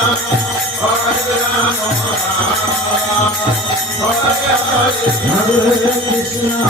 Hare Krishna,